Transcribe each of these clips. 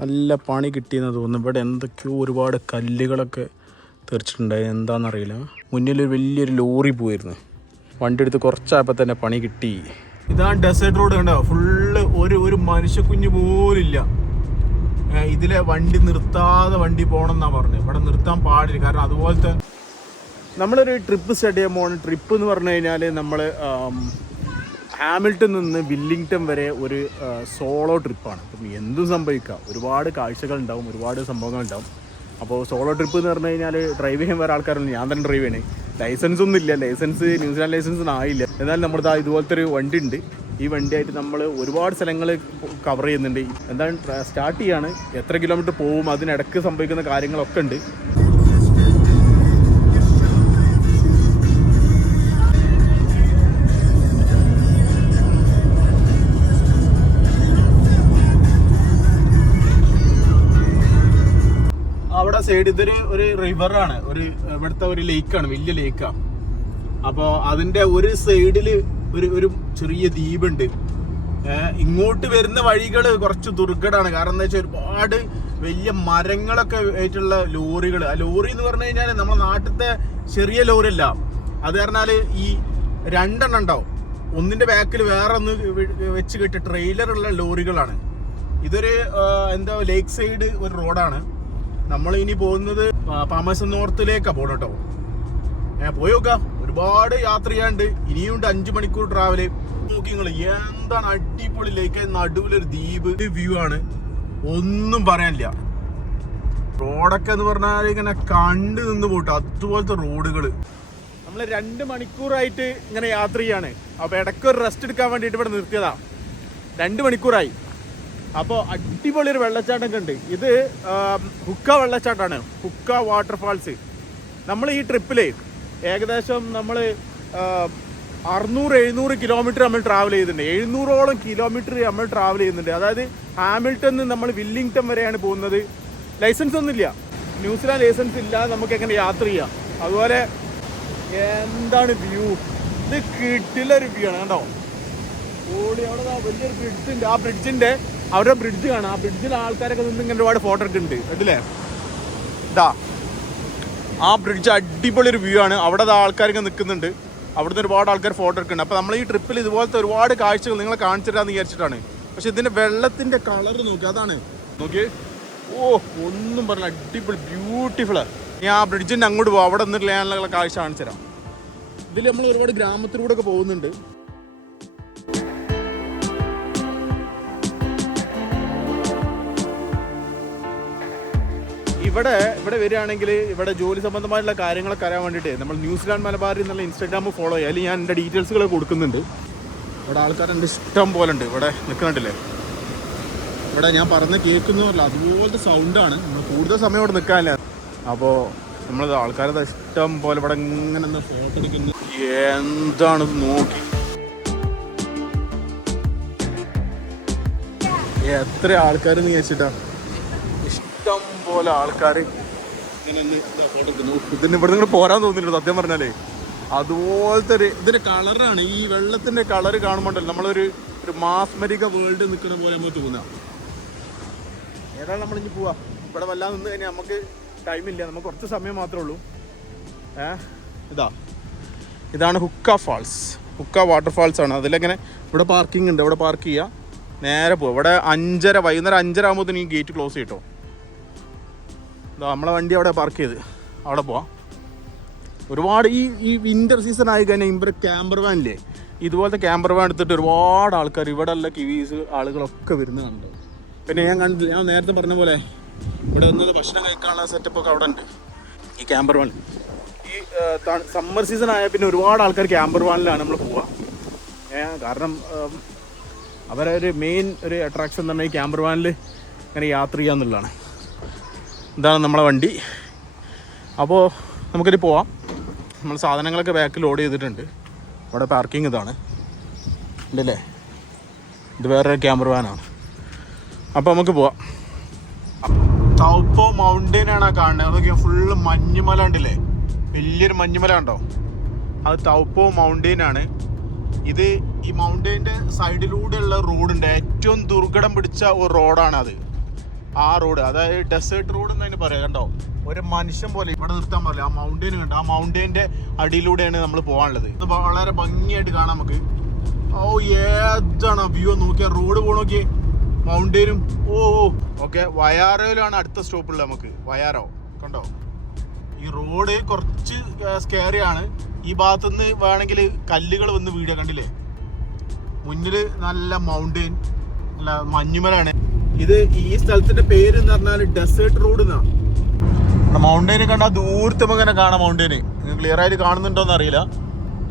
നല്ല പണി കിട്ടിയെന്ന് തോന്നുന്നു. ഇവിടെ എന്തൊക്കെയോ ഒരുപാട് കല്ലുകളൊക്കെ തെറിച്ചിട്ടുണ്ടായി എന്താണെന്നറിയില്ല മുന്നിലൊരു വലിയൊരു ലോറി പോയിരുന്നു. വണ്ടി എടുത്ത് കുറച്ചായപ്പോൾ തന്നെ പണി കിട്ടി. ഇതാണ് ഡെസേർട്ട് റോഡ് കണ്ടോ? ഫുള്ള് ഒരു ഒരു മനുഷ്യ കുഞ്ഞ് പോലില്ല ഇതിലെ വണ്ടി നിർത്താതെ വണ്ടി പോകണം എന്നാണ് പറഞ്ഞത് ഇവിടെ നിർത്താൻ പാടില്ല. കാരണം അതുപോലത്തെ നമ്മളൊരു ട്രിപ്പ് സ്റ്റാർട്ട് ചെയ്യാൻ പോകണം ട്രിപ്പ് എന്ന് പറഞ്ഞു കഴിഞ്ഞാൽ നമ്മൾ ഹാമിൽട്ടൺ നിന്ന് വില്ലിങ്ടൺ വരെ ഒരു സോളോ ട്രിപ്പാണ്. അപ്പം എന്തും സംഭവിക്കാം. ഒരുപാട് കാഴ്ചകൾ ഉണ്ടാവും ഒരുപാട് സംഭവങ്ങൾ ഉണ്ടാവും അപ്പോൾ സോളോ ട്രിപ്പ് എന്ന് പറഞ്ഞു കഴിഞ്ഞാൽ ഡ്രൈവ് ചെയ്യാൻ വേറെ ആൾക്കാരുണ്ട് ഞാൻ തന്നെ ഡ്രൈവ് ചെയ്യണേ. ലൈസൻസ് ഒന്നും ഇല്ല. ലൈസൻസ് ന്യൂസിലാൻഡ് ലൈസൻസ് ഒന്നും ആയില്ല. എന്നാൽ നമ്മുടെ ആ ഇതുപോലത്തെ ഒരു വണ്ടി ഉണ്ട് ഈ വണ്ടിയായിട്ട് നമ്മൾ ഒരുപാട് സ്ഥലങ്ങൾ കവർ ചെയ്യുന്നുണ്ട്. എന്താണ് സ്റ്റാർട്ട് ചെയ്യാണ്. എത്ര കിലോമീറ്റർ പോവും അതിനിടക്ക് സംഭവിക്കുന്ന കാര്യങ്ങളൊക്കെ ഉണ്ട്. സൈഡ് ഇതൊരു ഒരു റിവറാണ് ഒരു ഇവിടുത്തെ ഒരു ലേക്കാണ് വലിയ ലേക്കാണ് അപ്പോൾ അതിന്റെ ഒരു സൈഡിൽ ഒരു ഒരു ചെറിയ ദ്വീപുണ്ട്. ഇങ്ങോട്ട് വരുന്ന വഴികൾ കുറച്ച് ദുർഘടമാണ് കാരണം എന്താ വെച്ചാൽ ഒരുപാട് വലിയ മരങ്ങളൊക്കെ ആയിട്ടുള്ള ലോറികൾ ആ ലോറി എന്ന് പറഞ്ഞു കഴിഞ്ഞാൽ നമ്മുടെ നാട്ടിലത്തെ ചെറിയ ലോറി അല്ല അത് പറഞ്ഞാൽ ഈ രണ്ടെണ്ണം ഉണ്ടാവും. ഒന്നിന്റെ ബാക്കിൽ വേറെ ഒന്ന് വെച്ച് കെട്ടി ട്രെയിലറുള്ള ലോറികളാണ്. ഇതൊരു എന്താ ലേക്ക് സൈഡ് ഒരു റോഡാണ് നമ്മൾ ഇനി പോകുന്നത് പാമസ് നോർത്തിലേക്കാ പോകണം കേട്ടോ ഏ പോയി ഒരുപാട് യാത്ര ചെയ്യാണ്ട് ഇനിയുണ്ട് അഞ്ചു മണിക്കൂർ ട്രാവൽ നോക്കി നിങ്ങൾ എന്താണ് അടിപൊളി ലേക്ക് നടുവിലൊരു ദ്വീപ്? വ്യൂ ആണ്. ഒന്നും പറയാനില്ല. റോഡൊക്കെ എന്ന് പറഞ്ഞാൽ ഇങ്ങനെ കണ്ടു നിന്ന് പോട്ടെ. അതുപോലത്തെ റോഡുകൾ നമ്മൾ രണ്ട് മണിക്കൂറായിട്ട് ഇങ്ങനെ യാത്ര ചെയ്യാണ്. അപ്പൊ ഇടയ്ക്ക് ഒരു റെസ്റ്റ് എടുക്കാൻ വേണ്ടിയിട്ട് ഇവിടെ നിർത്തിയതാ. രണ്ട് മണിക്കൂറായി. അപ്പോൾ അടിപൊളി ഒരു വെള്ളച്ചാട്ടം ഉണ്ട്. ഇത് ഹുക്ക വെള്ളച്ചാട്ടമാണ് ഹുക്ക വാട്ടർഫാൾസ് നമ്മൾ ഈ ട്രിപ്പിൽ ഏകദേശം നമ്മൾ അറുന്നൂറ് എഴുന്നൂറ് കിലോമീറ്റർ നമ്മൾ ട്രാവൽ ചെയ്തിട്ടുണ്ട് എഴുന്നൂറോളം കിലോമീറ്റർ നമ്മൾ ട്രാവൽ ചെയ്യുന്നുണ്ട്. അതായത് ഹാമിൽട്ടൺ നമ്മൾ വില്ലിംഗ്ടൺ വരെയാണ് പോകുന്നത്. ലൈസൻസ് ഒന്നുമില്ല ന്യൂസിലാൻഡ് ലൈസൻസ് ഇല്ലാതെ നമുക്ക് എങ്ങനെ യാത്ര ചെയ്യാം? അതുപോലെ എന്താണ് വ്യൂ ഇത് കിട്ടില്ലൊരു വ്യൂ ആണ്. കണ്ടോ? ഓടി അവിടെ വലിയൊരു ബ്രിഡ്ജ് ഉണ്ട്. ആ ബ്രിഡ്ജിന്റെ അവരുടെ ബ്രിഡ്ജ് കാണാം. ആ ബ്രിഡ്ജിൽ ആൾക്കാരൊക്കെ നിന്ന് ഇങ്ങനെ ഒരുപാട് ഫോട്ടോ ഒക്കെ ഉണ്ട് കണ്ടില്ലേ? ഇതാ ആ ബ്രിഡ്ജ് അടിപൊളി ഒരു വ്യൂ ആണ്. അവിടെ ആൾക്കാരൊക്കെ നിൽക്കുന്നുണ്ട് അവിടുന്ന് ഒരുപാട് ആൾക്കാർ ഫോട്ടോ എടുക്കുന്നുണ്ട്. അപ്പോൾ നമ്മൾ ഈ ട്രിപ്പിൽ ഇതുപോലത്തെ ഒരുപാട് കാഴ്ചകൾ നിങ്ങളെ കാണിച്ചു തരാമെന്ന് വിചാരിച്ചിട്ടാണ്. പക്ഷെ ഇതിന്റെ വെള്ളത്തിന്റെ കളർ നോക്കി അതാണ്. നോക്കി ഓ ഒന്നും പറഞ്ഞ അടിപൊളി ബ്യൂട്ടിഫുൾ ഞാൻ ആ ബ്രിഡ്ജിന്റെ അങ്ങോട്ട് പോകും അവിടെ നിന്നിട്ട് ഞാനുള്ള കാഴ്ച കാണിച്ചു തരാം ഇതിൽ നമ്മൾ ഒരുപാട് ഗ്രാമത്തിലൂടെ ഒക്കെ പോകുന്നുണ്ട്. ഇവിടെ ഇവിടെ വരികയാണെങ്കിൽ ഇവിടെ ജോലി സംബന്ധമായിട്ടുള്ള കാര്യങ്ങളൊക്കെ അറിയാൻ വേണ്ടിയിട്ട് നമ്മൾ ന്യൂസിലാൻഡ് മലബാറിൽ എന്നുള്ള ഇൻസ്റ്റാഗ്രാം ഫോളോ ചെയ്യാം. അല്ലെങ്കിൽ ഞാൻ എന്റെ ഡീറ്റെയിൽസുകൾ കൊടുക്കുന്നുണ്ട്. ഇവിടെ ആൾക്കാർ എന്റെ ഇഷ്ടം പോലെ ഉണ്ട് ഇവിടെ. നിൽക്കുന്നുണ്ടല്ലേ ഇവിടെ ഞാൻ പറഞ്ഞ് കേൾക്കുന്നതല്ല അതുപോലത്തെ സൗണ്ടാണ് നമ്മൾ കൂടുതൽ സമയം ഇവിടെ നിൽക്കാനില്ല. അപ്പോൾ നമ്മൾ ആൾക്കാരത് ഇഷ്ടം പോലെ ഇവിടെ ഇങ്ങനെ ഫോട്ടോ എടുക്കുന്നു. എന്താണ് നോക്കി? എത്ര ആൾക്കാർ നീ പോലെ ആൾക്കാർ ഇതിന് ഇവിടെ നിങ്ങൾ പോരാൻ തോന്നില്ല സത്യം പറഞ്ഞാലേ. അതുപോലത്തെ ഒരു ഇതിന്റെ കളറാണ് ഈ വെള്ളത്തിന്റെ കളർ കാണുമ്പോണ്ടല്ലോ നമ്മളൊരു ഒരു മാസ്മരിക വേൾഡ് നിൽക്കുന്ന പോലെ നമുക്ക് തോന്നാം. ഏതാണ് നമ്മൾ ഇനി പോവാ. ഇവിടെ വല്ലാതെ നിന്ന് കഴിഞ്ഞാൽ നമുക്ക് ടൈമില്ല നമുക്ക് കുറച്ച് സമയം മാത്രമേ ഉള്ളൂ. ഏ ഇതാ. ഇതാണ് ഹുക്ക ഫാൾസ്. ഹുക്ക വാട്ടർഫാൾസ് ആണ്. അതിലെങ്ങനെ ഇവിടെ പാർക്കിംഗ് ഉണ്ട്. ഇവിടെ പാർക്ക് ചെയ്യുക നേരെ പോവാം. ഇവിടെ അഞ്ചര വൈകുന്നേരം അഞ്ചര ആകുമ്പോൾ ഈ ഗേറ്റ് ക്ലോസ് ചെയ്യട്ടോ നമ്മളെ വണ്ടി അവിടെ പാർക്ക് ചെയ്ത്. അവിടെ പോവാം. ഒരുപാട് ഈ ഈ വിന്റർ സീസൺ ആയി കഴിഞ്ഞാൽ ഇവിടെ ക്യാമ്പർ വാനില്ലേ ഇതുപോലത്തെ ക്യാമ്പർ വാൻ എടുത്തിട്ട് ഒരുപാട് ആൾക്കാർ ഇവിടെ ഉള്ള കിവീസ് ആളുകളൊക്കെ വരുന്നതുണ്ട് പിന്നെ ഞാൻ കണ്ടില്ല ഞാൻ നേരത്തെ പറഞ്ഞ പോലെ ഇവിടെ വന്നത് ഭക്ഷണം കഴിക്കാനുള്ള സെറ്റപ്പ് ഒക്കെ അവിടെ ഉണ്ട്. ഈ ക്യാമ്പർ വാൻ ഈ സമ്മർ സീസൺ ആയ പിന്നെ ഒരുപാട് ആൾക്കാർ ക്യാമ്പർ വാനിലാണ് നമ്മൾ പോവുക കാരണം അവരൊരു അവരെ ഒരു മെയിൻ ഒരു അട്രാക്ഷൻ എന്ന് പറഞ്ഞാൽ ഈ ക്യാമ്പർ വാനിൽ ഇങ്ങനെ യാത്ര ചെയ്യുക എന്നുള്ളതാണ് ഇതാണ് നമ്മളെ വണ്ടി. അപ്പോൾ നമുക്കിനി പോവാം. നമ്മൾ സാധനങ്ങളൊക്കെ ബാക്കിൽ ലോഡ് ചെയ്തിട്ടുണ്ട്. ഇവിടെ പാർക്കിംഗ് ഇതാണ്. ഉണ്ടല്ലേ? ഇത് വേറൊരു ക്യാമറ വാനാണ് അപ്പോൾ നമുക്ക് പോവാം. തൗപ്പോ മൗണ്ടൈൻ ആണ് ആ കാണുന്നത്. അതൊക്കെ ഫുള്ള് മഞ്ഞുമല ഉണ്ടല്ലേ? വലിയൊരു മഞ്ഞുമല ഉണ്ടോ? അത് തൗപ്പോ മൗണ്ടൈൻ ആണ്. ഇത് ഈ മൗണ്ടൈന്റെ സൈഡിലൂടെയുള്ള റോഡുണ്ട് ഏറ്റവും ദുർഘടം പിടിച്ച ഒരു റോഡാണ് അത് ആ റോഡ് അതായത് ഡെസേർട്ട് റോഡ് എന്ന് അതിന് പറയാം. കണ്ടോ? ഒരു മനുഷ്യൻ പോലെ ഇവിടെ നിർത്താൻ പാടില്ല. ആ മൗണ്ടൈൻ കണ്ടോ? ആ മൗണ്ടെയിന്റെ അടിയിലൂടെയാണ് നമ്മൾ പോകാനുള്ളത്. ഇത് വളരെ ഭംഗിയായിട്ട് കാണാം നമുക്ക്. ഓ ഏതാണ് വ്യൂ നോക്കിയ റോഡ് പോണോക്കിയേ മൗണ്ടെയിനും ഓ ഓക്കെ വയാറോയിലാണ് അടുത്ത സ്റ്റോപ്പുള്ളത് നമുക്ക്. വയാറോ? കണ്ടോ? ഈ റോഡ് കുറച്ച് സ്കേറിയാണ് ഈ ഭാഗത്തുനിന്ന് വേണമെങ്കിൽ കല്ലുകൾ വന്ന് വീഴുക കണ്ടില്ലേ? മുന്നിൽ നല്ല മൗണ്ടൈൻ നല്ല മഞ്ഞുമലാണ് ഇത് ഈ സ്ഥലത്തിന്റെ പേര് എന്ന് പറഞ്ഞാൽ ഡെസേർട്ട് റോഡ് എന്നാണ് മൗണ്ടൈനെ കണ്ടാൽ ദൂരത്ത് ഇങ്ങനെ കാണാം മൗണ്ടെയിൻ ക്ലിയർ ആയിട്ട് കാണുന്നുണ്ടോ എന്ന് അറിയില്ല.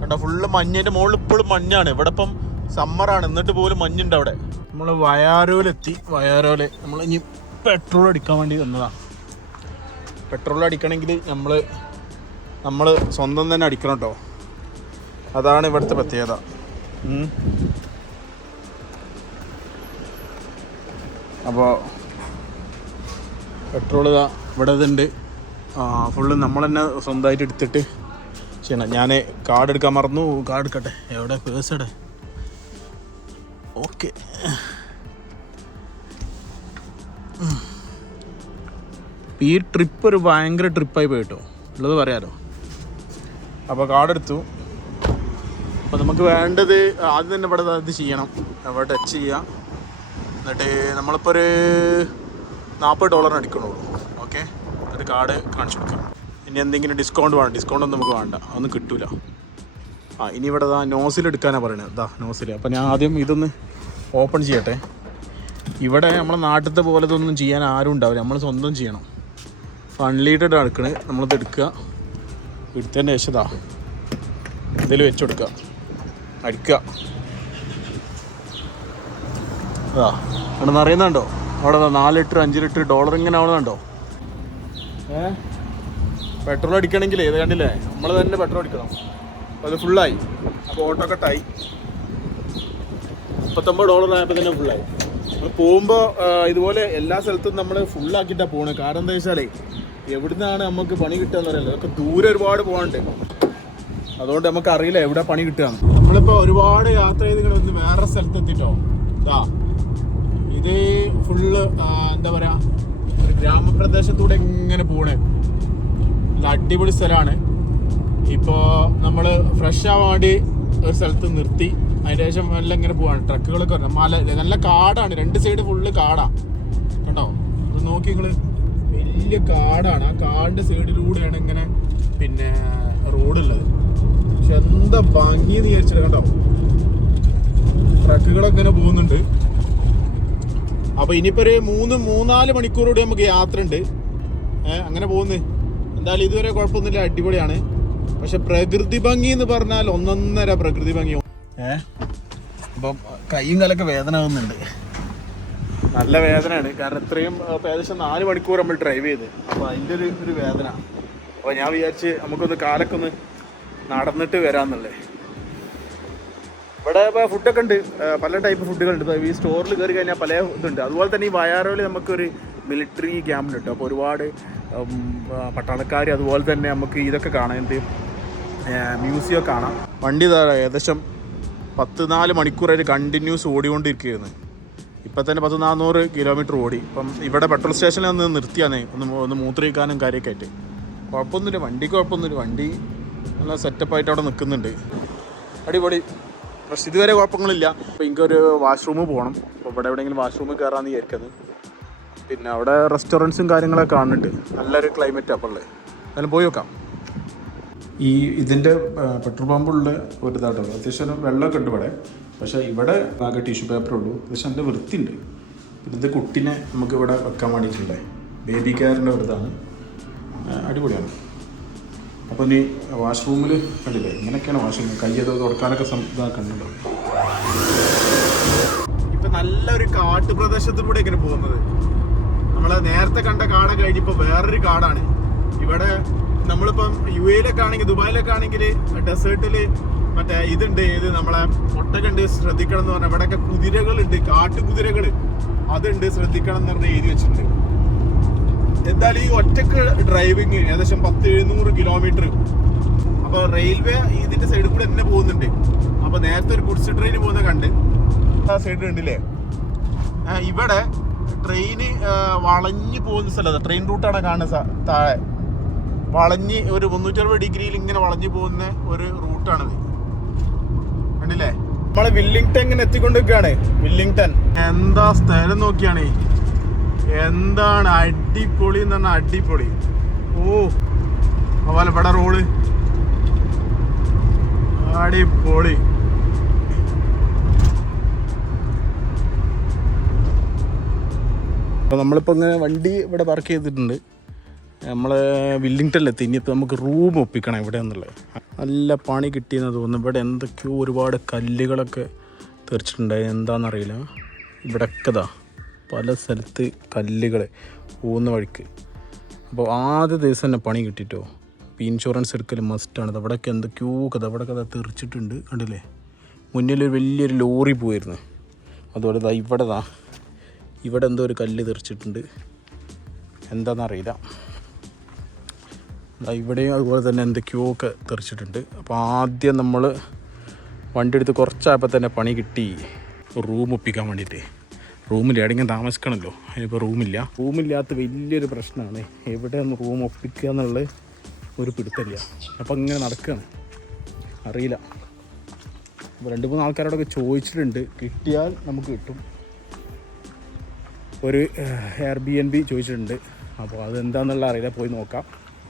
കണ്ട ഫുള്ള് മഞ്ഞിന്റെ മുകളിൽ ഇപ്പോഴും മഞ്ഞാണ്. ഇവിടെ ഇപ്പം സമ്മറാണ് എന്നിട്ട് പോലും മഞ്ഞുണ്ട് അവിടെ. നമ്മൾ വയാരോലെത്തി. വയാരോൽ നമ്മൾ ഇനി പെട്രോൾ അടിക്കാൻ വേണ്ടി വന്നതാ. പെട്രോൾ അടിക്കണമെങ്കിൽ നമ്മൾ നമ്മൾ സ്വന്തം തന്നെ അടിക്കണം കേട്ടോ അതാണ് ഇവിടുത്തെ പ്രത്യേകത. അപ്പോൾ പെട്രോൾ ഇവിടെ ഇതുണ്ട് ഫുള്ള് നമ്മൾ തന്നെ സ്വന്തമായിട്ട് എടുത്തിട്ട് ചെയ്യണം. ഞാൻ കാർഡ് എടുക്കാൻ മറന്നു. കാർഡ് എടുക്കട്ടെ. എവിടെ? പേഴ്സ് എവിടെ? ഓക്കെ ഈ ട്രിപ്പ് ഒരു ഭയങ്കര ട്രിപ്പായി പോയിട്ടോ ഉള്ളത് പറയാലോ. അപ്പോൾ കാർഡ് എടുത്തു. അപ്പോൾ നമുക്ക് വേണ്ടത് ആദ്യം തന്നെ ഇവിടെ ഇത് ചെയ്യണം. അവിടെ ടച്ച് ചെയ്യാം. എന്നിട്ട് നമ്മളിപ്പോൾ ഒരു നാൽപ്പത് ഡോളറിന് അടിക്കണുള്ളൂ. ഓക്കെ അത് കാർഡ് കാണിച്ചു കൊടുക്കാം. ഇനി എന്തെങ്കിലും ഡിസ്കൗണ്ട് വേണം. ഡിസ്കൗണ്ട് ഒന്നും നമുക്ക് വേണ്ട. അതൊന്നും കിട്ടൂല. ആ ഇനി ഇവിടെ ദാ നോസിൽ എടുക്കാനാണ് പറയുന്നത് ദാ നോസിൽ അപ്പോൾ ഞാൻ ആദ്യം ഇതൊന്ന് ഓപ്പൺ ചെയ്യട്ടെ. ഇവിടെ നമ്മളെ നാട്ടിലത്തെ പോലെ ഇതൊന്നും ചെയ്യാൻ ആരും ഉണ്ടാവില്ല. നമ്മൾ സ്വന്തം ചെയ്യണം. അപ്പോൾ അടുക്കണേ. നമ്മളിത് എടുക്കുക. എടുത്തതിന്റെ ശേഷം ഇതാ ഇതിൽ വെച്ചെടുക്കുക അടിക്കുക. അതാ അവിടെ നിറയുന്നുണ്ടോ അവിടെ നാല് ലിറ്റർ അഞ്ച് ലിറ്റർ ഡോളർ ഇങ്ങനെ ആവുന്നുണ്ടോ? ഏ? പെട്രോൾ അടിക്കണമെങ്കിൽ ഇത് കണ്ടില്ലേ? നമ്മൾ തന്നെ പെട്രോൾ അടിക്കണം. അത് ഫുള്ളായി അപ്പോൾ ഓട്ടോ കട്ടായി മുപ്പത്തൊമ്പത് ഡോളർ ആയപ്പോൾ തന്നെ ഫുള്ളായി നമ്മൾ പോകുമ്പോൾ ഇതുപോലെ എല്ലാ സ്ഥലത്തും നമ്മൾ ഫുള്ളാക്കിയിട്ടാണ് പോകുന്നത് കാരണം എന്താ വെച്ചാലേ എവിടുന്നാണ് നമുക്ക് പണി കിട്ടുക എന്ന് അറിയില്ല. അതൊക്കെ ദൂരെ ഒരുപാട് പോകാനുണ്ട് അതുകൊണ്ട് നമുക്ക് അറിയില്ല എവിടെ പണി കിട്ടുക നമ്മളിപ്പോൾ ഒരുപാട് യാത്ര ചെയ്ത് ഇങ്ങനെ വേറെ സ്ഥലത്ത് എത്തിട്ടോ ഇതാ ഇത് ഫുള്ള് എന്താ പറയാ ഒരു ഗ്രാമപ്രദേശത്തൂടെ ഇങ്ങനെ പോണേ. നല്ല അടിപൊളി സ്ഥലമാണ് ഇപ്പോൾ നമ്മൾ ഫ്രഷ് ആവാൻ വേണ്ടി ഒരു സ്ഥലത്ത് നിർത്തി. അതിന് ശേഷം എല്ലാം ഇങ്ങനെ പോവാണ്. ട്രക്കുകളൊക്കെ വരണം. മല നല്ല കാടാണ്. രണ്ട് സൈഡ് ഫുള്ള് കാടാണ് കണ്ടോ? അത് നോക്കി നിങ്ങൾ വലിയ കാടാണ്. ആ കാടിന്റെ സൈഡിലൂടെയാണ് ഇങ്ങനെ പിന്നെ റോഡുള്ളത്. പക്ഷെ എന്താ ഭംഗി എന്ന് വിചാരിച്ചത് കണ്ടോ? ട്രക്കുകളൊക്കെ ഇങ്ങനെ പോകുന്നുണ്ട്. അപ്പൊ ഇനിയിപ്പോ ഒരു മൂന്ന് മൂന്നാൽ മണിക്കൂർ കൂടി നമുക്ക് യാത്ര ഉണ്ട് ഏഹ് അങ്ങനെ പോകുന്നു. എന്തായാലും ഇതുവരെ കുഴപ്പമൊന്നുമില്ല അടിപൊളിയാണ്. പക്ഷെ പ്രകൃതി ഭംഗി എന്ന് പറഞ്ഞാൽ ഒന്നൊന്നര പ്രകൃതി ഭംഗി. ഏഹ് അപ്പം കൈയും കാലൊക്കെ വേദന ആവുന്നുണ്ട്. നല്ല വേദനയാണ്. കാരണം ഇത്രയും ഏകദേശം നാല് മണിക്കൂർ നമ്മൾ ഡ്രൈവ് ചെയ്ത്. അപ്പോൾ അതിന്റെ ഒരു ഒരു വേദന. അപ്പോൾ ഞാൻ വിചാരിച്ച് നമുക്കൊന്ന് കാലൊക്കെ ഒന്ന് നടന്നിട്ട് വരാമെന്നുള്ളത് ഇവിടെ ഇപ്പോൾ ഫുഡൊക്കെ ഉണ്ട്. പല ടൈപ്പ് ഫുഡുകളുണ്ട് ഇപ്പോൾ ഈ സ്റ്റോറിൽ കയറി കഴിഞ്ഞാൽ പല ഇതുണ്ട്. അതുപോലെ തന്നെ ഈ വയാറോയിൽ നമുക്കൊരു മിലിറ്ററി ക്യാമ്പ് ഉണ്ട് അപ്പോൾ ഒരുപാട് പട്ടാളക്കാർ അതുപോലെ തന്നെ നമുക്ക് ഇതൊക്കെ കാണാൻ എന്ത് മ്യൂസിയം കാണാം. വണ്ടി ഏകദേശം പത്ത് നാല് മണിക്കൂറായിട്ട് കണ്ടിന്യൂസ് ഓടിക്കൊണ്ടിരിക്കുകയാണ് ഇപ്പം തന്നെ പത്ത് നാനൂറ് കിലോമീറ്റർ ഓടി. ഇപ്പം ഇവിടെ പെട്രോൾ സ്റ്റേഷനിൽ ഒന്ന് നിർത്തിയാന്നേ. ഒന്ന് ഒന്ന് മൂത്രിക്കാനും കാര്യമൊക്കെ ആയിട്ട്. കുഴപ്പമൊന്നുമില്ല. വണ്ടിക്ക് കുഴപ്പമൊന്നുമില്ല. വണ്ടി നല്ല സെറ്റപ്പായിട്ട് അവിടെ നിൽക്കുന്നുണ്ട്. അടിപൊളി. പക്ഷെ ഇതുവരെ കുഴപ്പങ്ങളില്ല. അപ്പോൾ എനിക്കൊരു വാഷ്റൂമിൽ പോകണം അപ്പോൾ ഇവിടെ എവിടെയെങ്കിലും വാഷ്റൂമിൽ കയറാമെന്ന് വിചാരിക്കുന്നത് പിന്നെ അവിടെ റെസ്റ്റോറന്റ്സും കാര്യങ്ങളൊക്കെ കാണുന്നുണ്ട്. നല്ലൊരു ക്ലൈമറ്റ് അപ്പോൾ ഉള്ളത്. എന്നാലും പോയി നോക്കാം. ഈ ഇതിന്റെ പെട്രോൾ പമ്പുള്ള ഒരു ഇതാട്ടോ. അത്യാവശ്യം വെള്ളമൊക്കെ ഉണ്ട് ഇവിടെ. പക്ഷേ ഇവിടെ ആകെ ടിഷ്യൂ പേപ്പർ ഉള്ളൂ. പക്ഷെ നല്ല വൃത്തിയുണ്ട്. പിന്നെ ഇത് കുട്ടീനെ നമുക്ക് ഇവിടെ വെക്കാൻ വേണ്ടിയിട്ടുണ്ടേ. ബേബി കെയറിന്റെ ഒരു ഇതാണ്. അടിപൊളിയാണ്. അപ്പോൾ നീ വാഷ്റൂമിൽ കണ്ടില്ലേ? ഇങ്ങനെയൊക്കെയാണ് വാഷ്റൂം. കയ്യത് തുടക്കാനൊക്കെ സം ഇതാക്കുന്നുണ്ടോ ഇപ്പം നല്ലൊരു കാട്ടുപ്രദേശത്തിലൂടെ ഇങ്ങനെ പോകുന്നത്. നമ്മൾ നേരത്തെ കണ്ട കാടൊക്കെ കഴിഞ്ഞിപ്പോൾ വേറൊരു കാടാണ്. ഇവിടെ നമ്മളിപ്പം യു എയിലൊക്കെ ആണെങ്കിൽ ദുബായിലൊക്കെ ആണെങ്കിൽ ഡെസേർട്ടിൽ മറ്റേ ഇതുണ്ട്. ഇത് നമ്മളെ ഒട്ടകുണ്ട് ശ്രദ്ധിക്കണം എന്ന് പറഞ്ഞാൽ ഇവിടെയൊക്കെ കുതിരകളുണ്ട് കാട്ടുകുതിരകൾ അതുണ്ട് ശ്രദ്ധിക്കണം എന്ന് പറഞ്ഞ് എഴുതി വെച്ചിട്ടുണ്ട്. എന്തായാലും ഈ ഒറ്റയ്ക്ക് ഡ്രൈവിങ് ഏകദേശം പത്ത് എഴുന്നൂറ് കിലോമീറ്റർ അപ്പോൾ റെയിൽവേ ഇതിന്റെ സൈഡിൽ കൂടെ തന്നെ പോകുന്നുണ്ട്. അപ്പോൾ നേരത്തെ ഒരു ഗുഡ്സ് ട്രെയിൻ പോകുന്ന കണ്ട്. ആ സൈഡിൽ ഉണ്ടല്ലേ ഇവിടെ ട്രെയിന് വളഞ്ഞു പോകുന്ന സ്ഥലത്ത് ട്രെയിൻ റൂട്ടാണ് കാണുന്നത് താഴെ. വളഞ്ഞ് ഒരു മുന്നൂറ്ററുപത് ഡിഗ്രിയിൽ ഇങ്ങനെ വളഞ്ഞു പോകുന്ന ഒരു റൂട്ടാണിത് കണ്ടില്ലേ? നമ്മൾ വില്ലിംഗ്ടൺ ഇങ്ങനെ എത്തിക്കൊണ്ടിരിക്കുകയാണ്. വില്ലിംഗ്ടൺ എന്താ സ്ഥലം നോക്കിയാണ്? എന്താണ് അടിപൊളി എന്ന് പറഞ്ഞാൽ അടിപൊളി. ഓ അതുപോലെ ഇവിടെ റോൾ. അടിപൊളി. അപ്പോൾ നമ്മളിപ്പോൾ ഇങ്ങനെ വണ്ടി ഇവിടെ പാർക്ക് ചെയ്തിട്ടുണ്ട്. നമ്മൾ വില്ലിങ്ടണിലെത്തി ഇനിയിപ്പോൾ നമുക്ക് റൂം ഒപ്പിക്കണം ഇവിടെ എന്നുള്ളത്. നല്ല പണി കിട്ടിയെന്ന് തോന്നുന്നു. ഇവിടെ എന്തൊക്കെയോ ഒരുപാട് കല്ലുകളൊക്കെ തീർച്ചിട്ടുണ്ടായി എന്താണെന്നറിയില്ല ഇവിടെയൊക്കെ ഇതാ. പല സ്ഥലത്ത് കല്ലുകൾ പോകുന്ന വഴിക്ക്. അപ്പോൾ ആദ്യ ദിവസം തന്നെ പണി കിട്ടിയിട്ടോ ഇപ്പോൾ ഇൻഷുറൻസ് എടുക്കൽ മസ്റ്റാണ് അവിടെയൊക്കെ എന്തൊക്കെയോ കഥ അവിടെ കഥ തെറിച്ചിട്ടുണ്ട് കണ്ടില്ലേ? മുന്നിലൊരു വലിയൊരു ലോറി പോയിരുന്നു. അതുപോലെ ദാ ഇവിടെ ദാ ഇവിടെ എന്തോ ഒരു കല്ല് തെറിച്ചിട്ടുണ്ട്. എന്താണെന്നറിയില്ല ഇവിടെയും അതുപോലെ തന്നെ എന്തൊക്കെയോ ഒക്കെ തെറിച്ചിട്ടുണ്ട്. അപ്പോൾ ആദ്യം നമ്മൾ വണ്ടി എടുത്ത് കുറച്ചായപ്പോൾ തന്നെ പണി കിട്ടി. റൂം ഒപ്പിക്കാൻ വേണ്ടിയിട്ട്. റൂമിൽ എവിടെയെങ്കിലും താമസിക്കണമല്ലോ അതിനിപ്പോൾ റൂമില്ല. റൂമില്ലാത്ത വലിയൊരു പ്രശ്നമാണ് എവിടെ ഒന്ന് റൂം ഒപ്പിക്കുക എന്നുള്ളത് ഒരു പിടുത്തമില്ല. അപ്പം ഇങ്ങനെ നടക്കുകയാണ് അറിയില്ല. അപ്പോൾ രണ്ട് മൂന്ന് ആൾക്കാരോടൊക്കെ ചോദിച്ചിട്ടുണ്ട്. കിട്ടിയാൽ നമുക്ക് കിട്ടും. ഒരു എയർ ബി എൻ ബി ചോദിച്ചിട്ടുണ്ട്. അപ്പോൾ അതെന്താണെന്നുള്ള അറിയില്ല. പോയി നോക്കാം.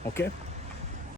ഓക്കെ?